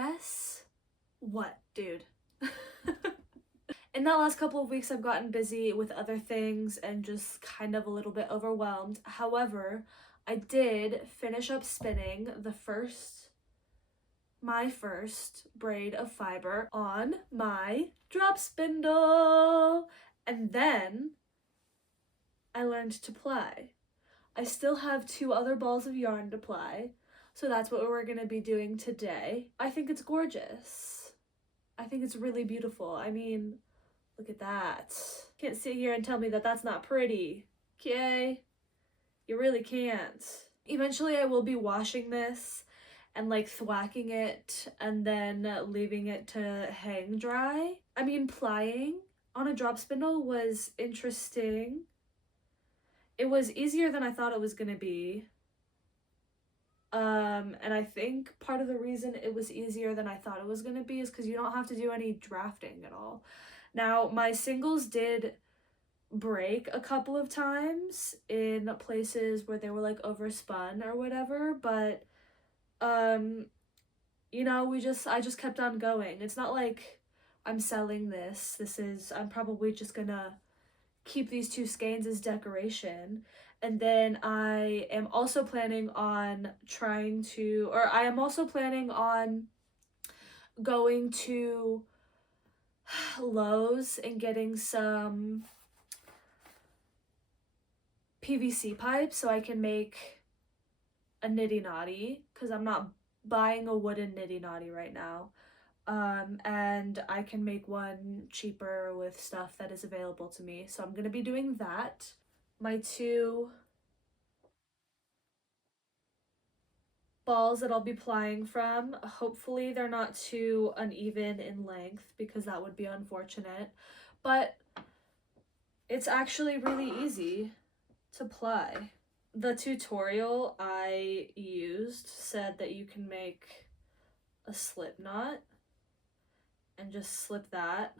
guess what, dude? In that last couple of weeks, I've gotten busy with other things and just kind of a little bit overwhelmed. However, I did finish up spinning my first braid of fiber on my drop spindle. And then I learned to ply. I still have 2 other balls of yarn to ply, so that's what we're gonna be doing today. I think it's gorgeous. I think it's really beautiful. I mean, look at that. Can't sit here and tell me that that's not pretty, okay? You really can't. Eventually I will be washing this and like thwacking it and then leaving it to hang dry. I mean, plying on a drop spindle was interesting. It was easier than I thought it was gonna be. And I think part of the reason it was easier than I thought it was gonna be is because you don't have to do any drafting at all. Now, my singles did break a couple of times in places where they were like overspun or whatever, but you know, I just kept on going. It's not like I'm selling this. I'm probably just gonna keep these 2 skeins as decoration. And then I am also planning on going to Lowe's and getting some PVC pipes so I can make a nitty knotty, because I'm not buying a wooden nitty knotty right now. And I can make one cheaper with stuff that is available to me. So I'm gonna be doing that. My 2 balls that I'll be plying from, hopefully they're not too uneven in length because that would be unfortunate. But it's actually really easy to ply. The tutorial I used said that you can make a slip knot and just slip that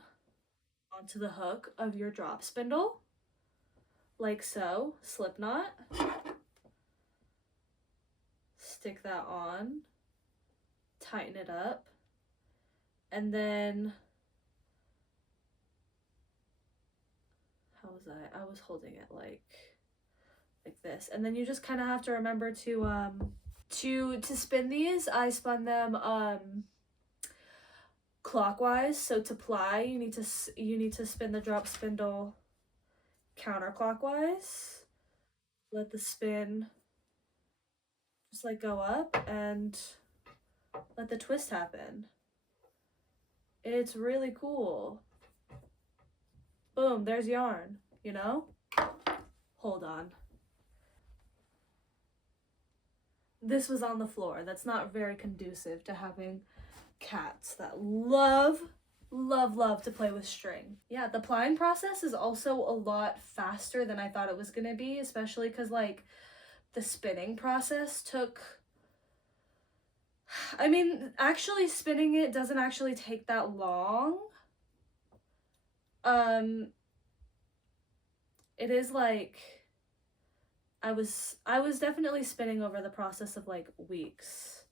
onto the hook of your drop spindle, like so. Slip knot, stick that on, tighten it up, and then I was holding it like this, and then you just kind of have to remember to spin these. I spun them clockwise, so to ply you need to spin the drop spindle counterclockwise. Let the spin just like go up and let the twist happen. It's really cool. Boom, there's yarn, you know? Hold on. This was on the floor. That's not very conducive to having cats that love to play with string. Yeah, the plying process is also a lot faster than I thought it was gonna be, especially because like the spinning process took, I mean, actually spinning it doesn't actually take that long. It is like, I was definitely spinning over the process of like weeks,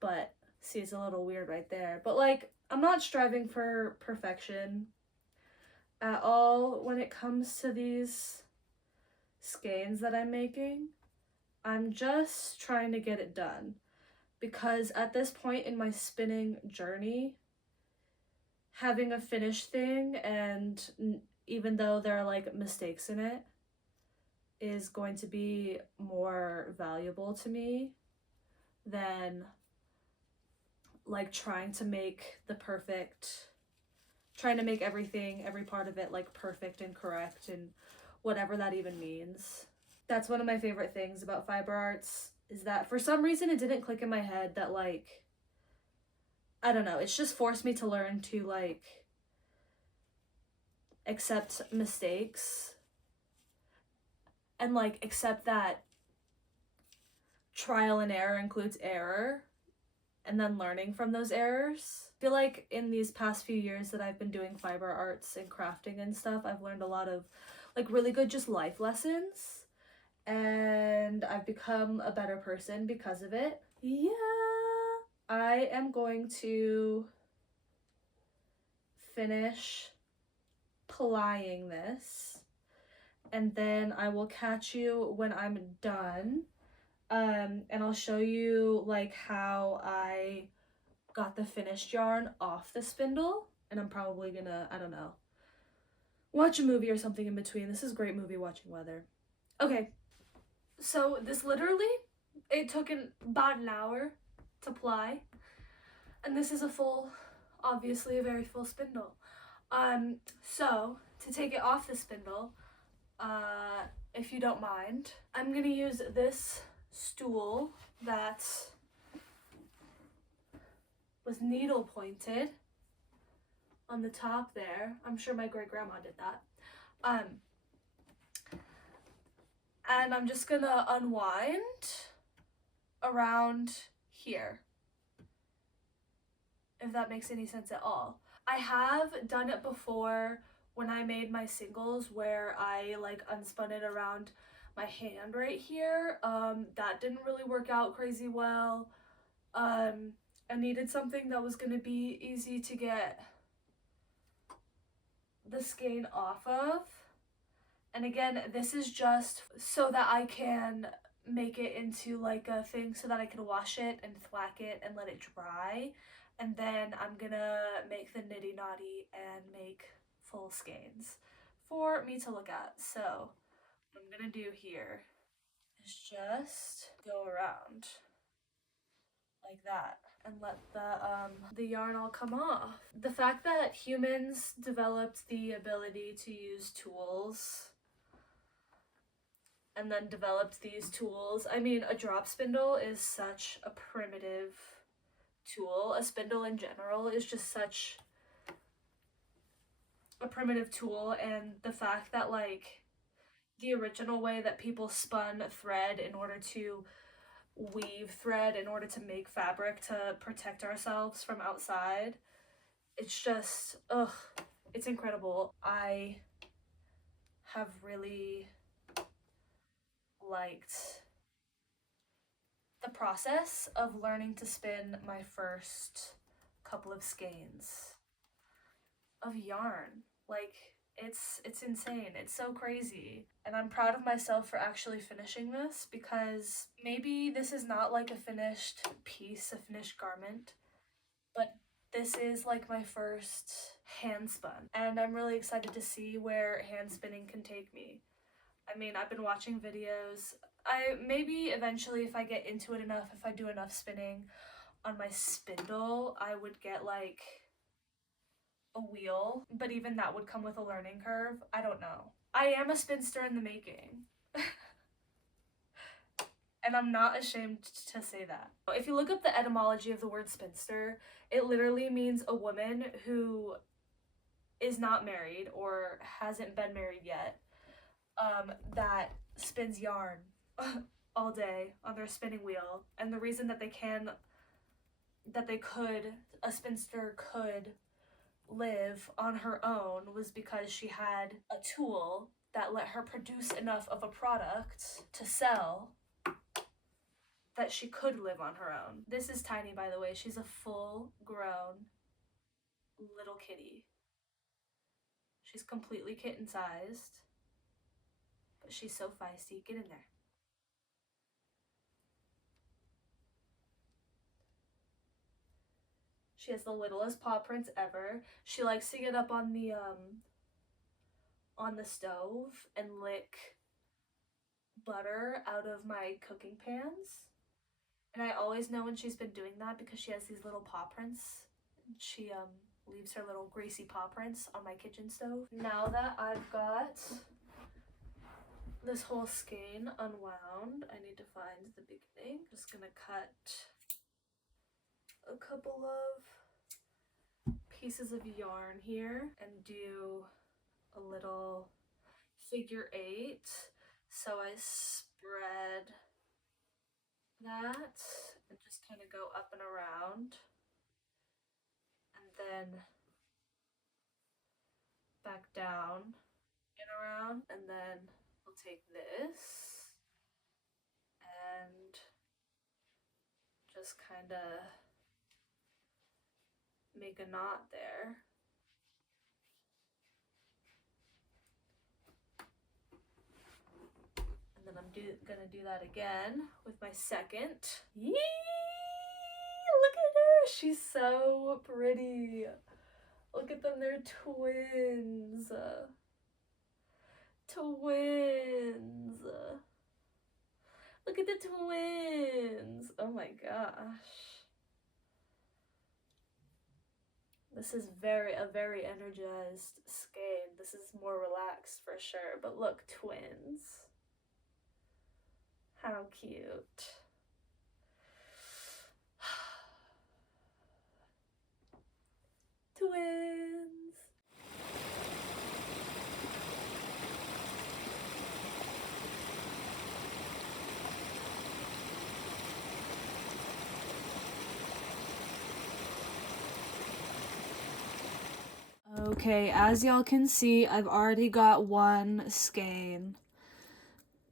but see, it's a little weird right there. But like, I'm not striving for perfection at all when it comes to these skeins that I'm making. I'm just trying to get it done, because at this point in my spinning journey, having a finished thing, and even though there are like mistakes in it, is going to be more valuable to me than like trying to make everything, every part of it like perfect and correct, and whatever that even means. That's one of my favorite things about fiber arts, is that for some reason it didn't click in my head that like, I don't know, it's just forced me to learn to like accept mistakes and like accept that trial and error includes error, and then learning from those errors. I feel like in these past few years that I've been doing fiber arts and crafting and stuff, I've learned a lot of like really good just life lessons, and I've become a better person because of it. Yeah, I am going to finish plying this, and then I will catch you when I'm done. And I'll show you like how I got the finished yarn off the spindle, and I'm probably gonna, I don't know, watch a movie or something in between. This is great movie watching weather. Okay, so this literally, it took about an hour to ply, and this is a full, obviously a very full spindle. So to take it off the spindle, if you don't mind, I'm gonna use this stool that was needle pointed on the top there. I'm sure my great grandma did that. And I'm just gonna unwind around here, if that makes any sense at all. I have done it before when I made my singles where I like unspun it around my hand right here. That didn't really work out crazy well. I needed something that was gonna be easy to get the skein off of. And again, this is just so that I can make it into like a thing so that I can wash it and thwack it and let it dry. And then I'm gonna make the nitty naughty and make full skeins for me to look at. So what I'm gonna do here is just go around like that and let the yarn all come off. The fact that humans developed the ability to use tools and then developed these tools. I mean, a drop spindle is such a primitive tool. A spindle in general is just such a primitive tool, and the fact that like the original way that people spun thread in order to weave thread in order to make fabric to protect ourselves from outside, it's just, ugh, it's incredible. I have really liked the process of learning to spin my first couple of skeins of yarn. Like, it's insane. It's so crazy. And I'm proud of myself for actually finishing this, because maybe this is not like a finished piece, a finished garment, but this is like my first hand spun. And I'm really excited to see where hand spinning can take me. I mean, I've been watching videos. Maybe eventually, if I get into it enough, if I do enough spinning on my spindle, I would get like a wheel, but even that would come with a learning curve. I don't know. I am a spinster in the making. And I'm not ashamed to say that. If you look up the etymology of the word spinster, it literally means a woman who is not married or hasn't been married yet, that spins yarn all day on their spinning wheel. And the reason that a spinster could live on her own was because she had a tool that let her produce enough of a product to sell that she could live on her own. This is Tiny, by the way. She's a full-grown little kitty. She's completely kitten-sized, but she's so feisty. Get in there. She has the littlest paw prints ever. She likes to get up on the stove and lick butter out of my cooking pans. And I always know when she's been doing that because she has these little paw prints. She leaves her little greasy paw prints on my kitchen stove. Now that I've got this whole skein unwound, I need to find the beginning. Just gonna cut a couple of pieces of yarn here and do a little figure 8. So I spread that and just kind of go up and around, and then back down and around, and then we'll take this and just kind of make a knot there. And then I'm gonna do that again with my second. Yee! Look at her! She's so pretty. Look at them, they're twins. Twins. Look at the twins. Oh my gosh. This is a very energized skein. This is more relaxed for sure. But look, twins. How cute. Twins. Okay, as y'all can see, I've already got one skein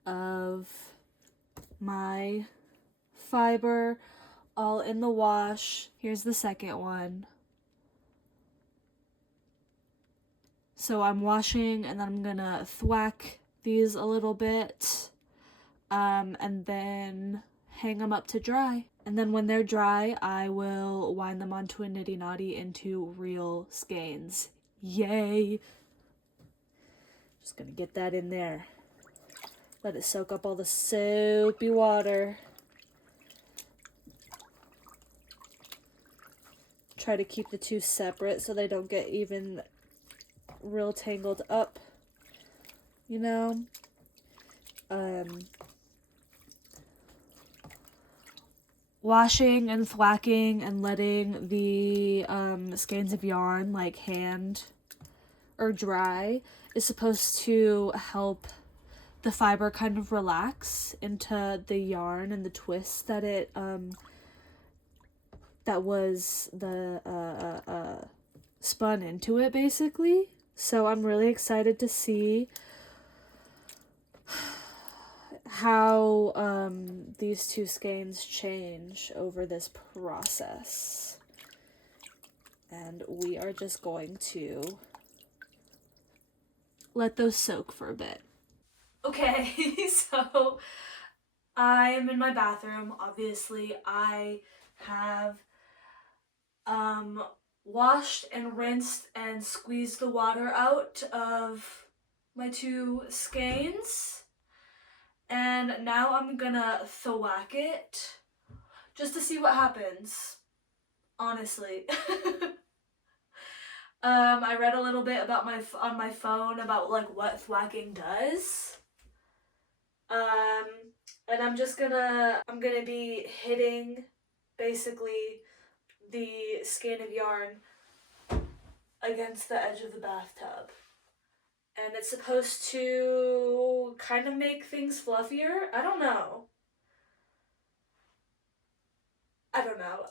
of my fiber all in the wash. Here's the second one. So I'm washing and then I'm gonna thwack these a little bit, and then hang them up to dry. And then when they're dry, I will wind them onto a nitty knotty into real skeins. Yay! Just gonna get that in there. Let it soak up all the soapy water. Try to keep the two separate so they don't get even real tangled up, you know. Washing and thwacking and letting the skeins of yarn like hand or dry is supposed to help the fiber kind of relax into the yarn and the twist that it that was the spun into it, basically. So I'm really excited to see how these two skeins change over this process. And we are just going to let those soak for a bit. Okay, so I am in my bathroom. Obviously, I have washed and rinsed and squeezed the water out of my two skeins. And now I'm gonna thwack it just to see what happens, honestly. I read a little bit about on my phone about like what thwacking does. And I'm gonna be hitting basically the skein of yarn against the edge of the bathtub. And it's supposed to kind of make things fluffier. I don't know.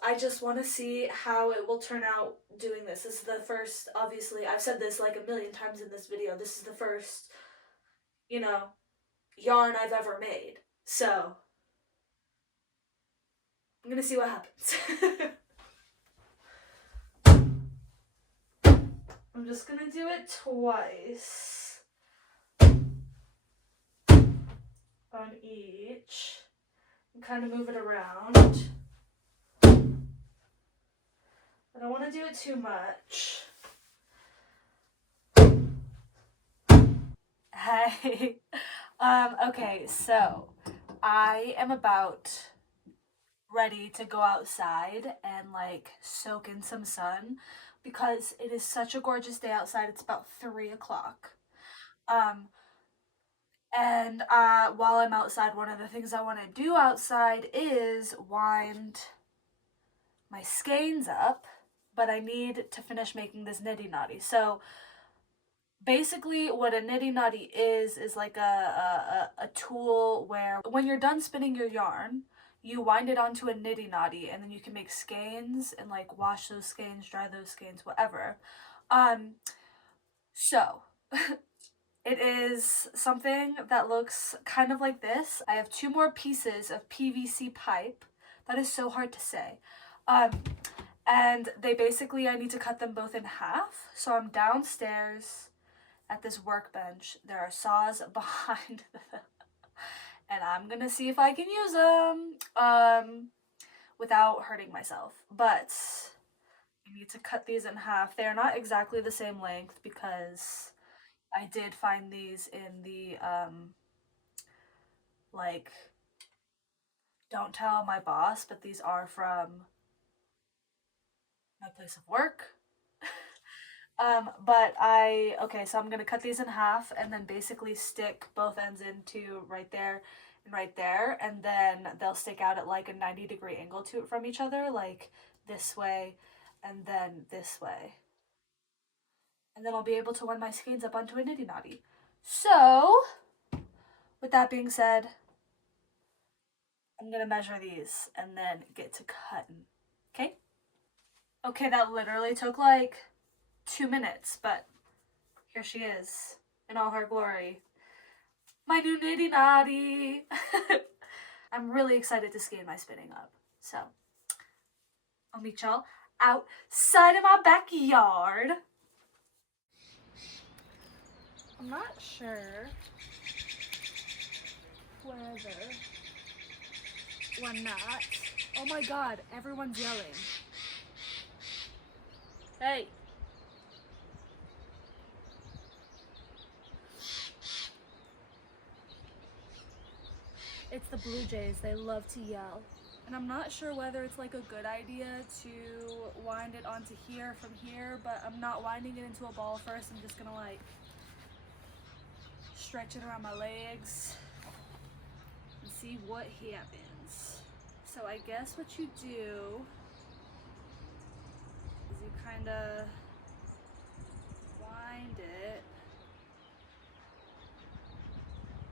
I just want to see how it will turn out doing this. This is the first, obviously, I've said this like a million times in this video. This is the first, you know, yarn I've ever made. So, I'm gonna see what happens. I'm just gonna do it twice on each and kind of move it around. I don't want to do it too much. Hey. Okay, so I am about ready to go outside and like soak in some sun because it is such a gorgeous day outside. It's about 3 o'clock. And while I'm outside, one of the things I want to do outside is wind my skeins up, but I need to finish making this nitty knotty. So basically what a nitty knotty is like a tool where when you're done spinning your yarn, you wind it onto a nitty knotty and then you can make skeins and like wash those skeins, dry those skeins, whatever. So it is something that looks kind of like this. I have 2 more pieces of PVC pipe. That is so hard to say. And they basically, I need to cut them both in half. So I'm downstairs at this workbench. There are saws behind them. And I'm gonna see if I can use them without hurting myself. But I need to cut these in half. They are not exactly the same length because I did find these in the like, don't tell my boss, but these are from my place of work. Okay, so I'm gonna cut these in half and then basically stick both ends into right there and right there, and then they'll stick out at like a 90-degree angle to from each other, like this way and then this way. And then I'll be able to wind my skeins up onto a nitty knotty. So, with that being said, I'm gonna measure these and then get to cutting. Okay? Okay, that literally took like 2 minutes, but here she is in all her glory. My new nitty knotty. I'm really excited to skein my spinning up. So, I'll meet y'all outside of my backyard. I'm not sure whether or not. Oh my god, everyone's yelling. Hey. It's the Blue Jays, they love to yell. And I'm not sure whether it's like a good idea to wind it onto here from here, but I'm not winding it into a ball first. I'm just gonna like stretch it around my legs and see what happens. So I guess what you do is you kind of wind it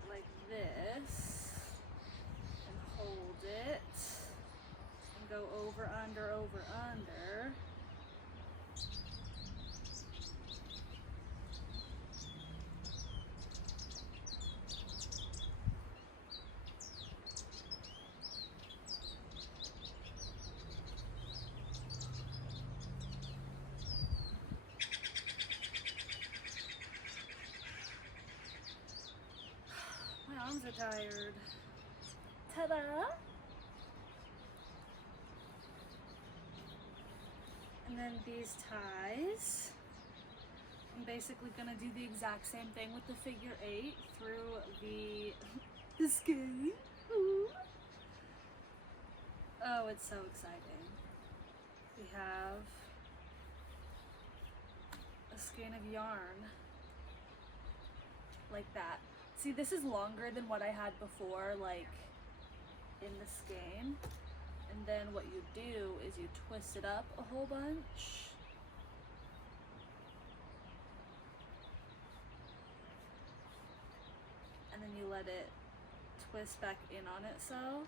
like this and hold it and go over, under, over, under. My arms are tired. Ta-da! And then these ties, I'm basically gonna do the exact same thing with the figure 8 through the skein. Oh, it's so exciting. We have a skein of yarn like that. See, this is longer than what I had before, like in the skein. And then what you do is you twist it up a whole bunch. And then you let it twist back in on itself.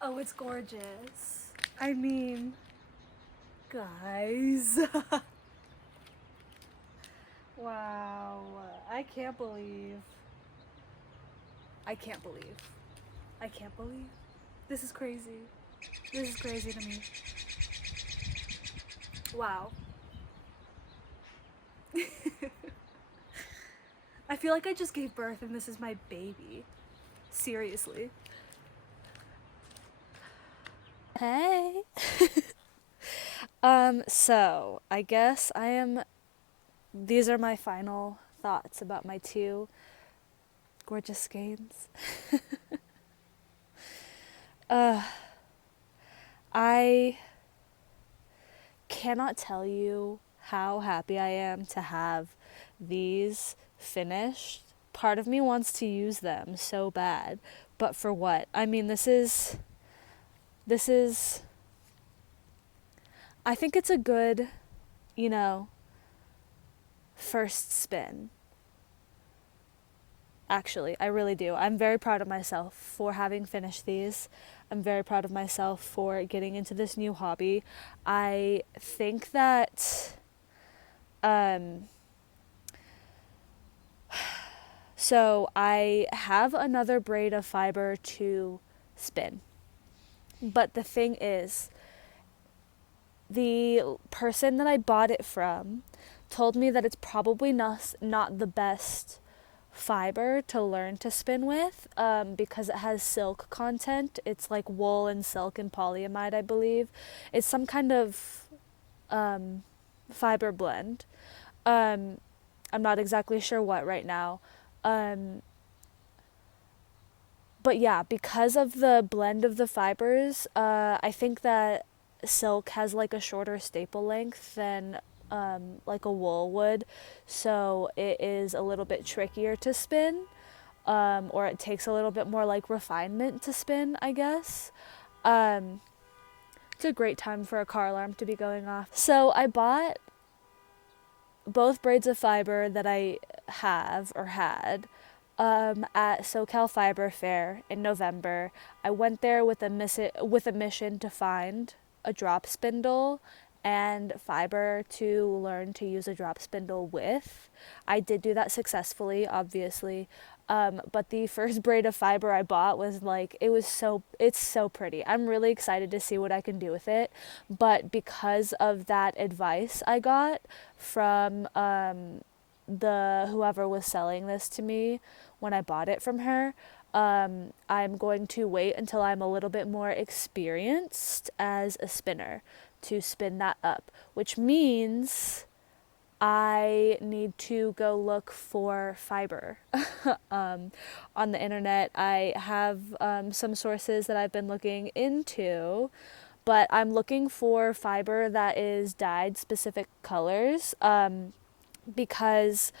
Oh, it's gorgeous. I mean, guys. Wow. I can't believe. This is crazy. This is crazy to me. Wow. I feel like I just gave birth and this is my baby. Seriously. Hey. So I guess these are my final thoughts about my 2 gorgeous skeins. I cannot tell you how happy I am to have these finished. Part of me wants to use them so bad, but for what? I mean, this is I think it's a good, first spin. Actually, I really do. I'm very proud of myself for having finished these. I'm very proud of myself for getting into this new hobby. I think that So I have another braid of fiber to spin. But the thing is, the person that I bought it from told me that it's probably not the best fiber to learn to spin with, because it has silk content. It's like wool and silk and polyamide, I believe. It's some kind of fiber blend. Um, I'm not exactly sure what right now. Um, but yeah, because of the blend of the fibers, I think that silk has like a shorter staple length than like a wool would, so it is a little bit trickier to spin, or it takes a little bit more like refinement to spin, I guess. Um, it's a great time for a car alarm to be going off. So I bought both braids of fiber that I have or had at SoCal Fiber Fair in November. I went there with a mission to find a drop spindle and fiber to learn to use a drop spindle with. I did do that successfully, obviously. But the first braid of fiber I bought was like, it's so pretty. I'm really excited to see what I can do with it. But because of that advice I got from the whoever was selling this to me when I bought it from her, I'm going to wait until I'm a little bit more experienced as a spinner to spin that up, which means I need to go look for fiber on the internet. I have some sources that I've been looking into, but I'm looking for fiber that is dyed specific colors, because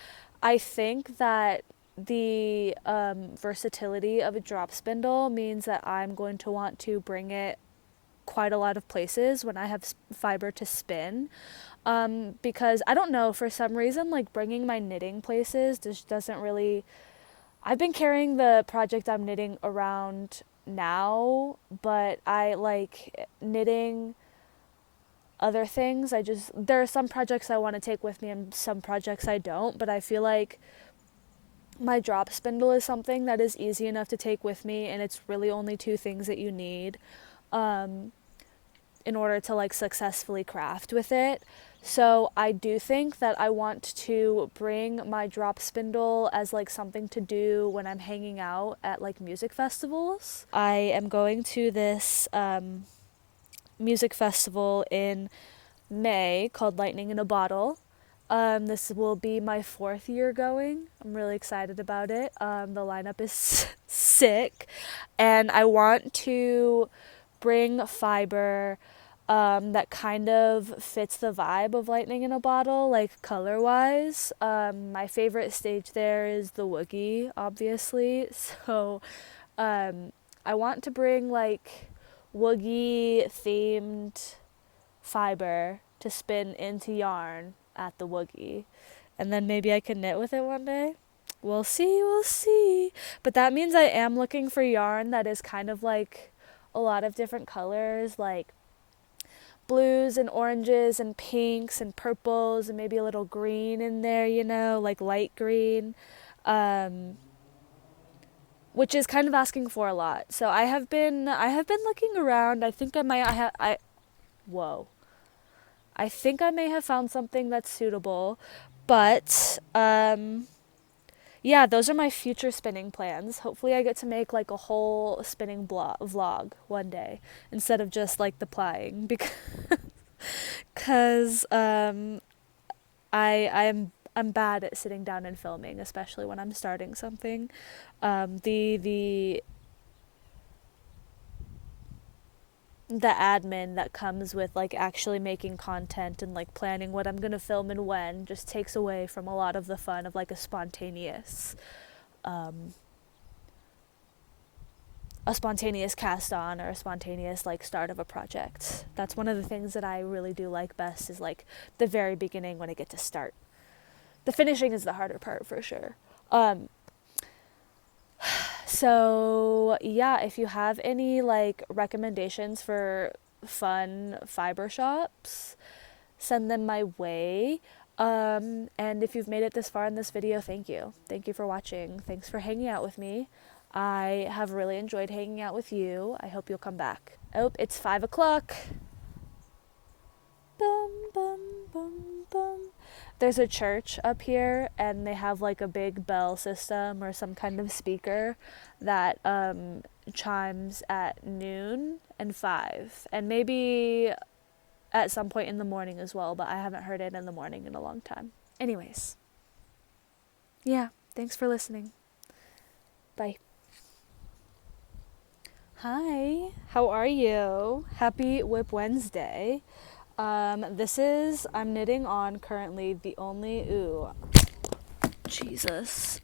I think that the versatility of a drop spindle means that I'm going to want to bring it quite a lot of places when I have fiber to spin. Because I don't know, for some reason, like bringing my knitting places just doesn't really. I've been carrying the project I'm knitting around now, but I like knitting other things. There are some projects I want to take with me and some projects I don't, but I feel like my drop spindle is something that is easy enough to take with me, and it's really only two things that you need in order to like successfully craft with it. So I do think that I want to bring my drop spindle as like something to do when I'm hanging out at like music festivals. I am going to this music festival in May called Lightning in a Bottle. This will be my 4th year going. I'm really excited about it. The lineup is sick, and I want to bring fiber that kind of fits the vibe of Lightning in a Bottle, like color-wise. My favorite stage there is the Woogie, obviously. So I want to bring like Woogie-themed fiber to spin into yarn at the Woogie. And then maybe I can knit with it one day. We'll see. But that means I am looking for yarn that is kind of like a lot of different colors, like blues and oranges and pinks and purples and maybe a little green in there, like light green. Which is kind of asking for a lot. So I have been looking around. I think I might have whoa. I think I may have found something that's suitable, but yeah, those are my future spinning plans. Hopefully I get to make like a whole spinning vlog one day instead of just like the plying, because I'm bad at sitting down and filming, especially when I'm starting something. The admin that comes with like actually making content and like planning what I'm going to film and when just takes away from a lot of the fun of like a spontaneous cast on or a spontaneous like start of a project. That's one of the things that I really do like best, is like the very beginning when I get to start. The finishing is the harder part for sure. So yeah, if you have any like recommendations for fun fiber shops, send them my way. And if you've made it this far in this video, thank you. Thank you for watching. Thanks for hanging out with me. I have really enjoyed hanging out with you. I hope you'll come back. Oh, it's 5 o'clock. Bum, bum, bum, bum. There's a church up here, and they have like a big bell system or some kind of speaker that chimes at noon and 5, and maybe at some point in the morning as well, but I haven't heard it in the morning in a long time. Anyways, yeah, thanks for listening. Bye. Hi, how are you? Happy Whip Wednesday. I'm knitting on currently the only, Jesus.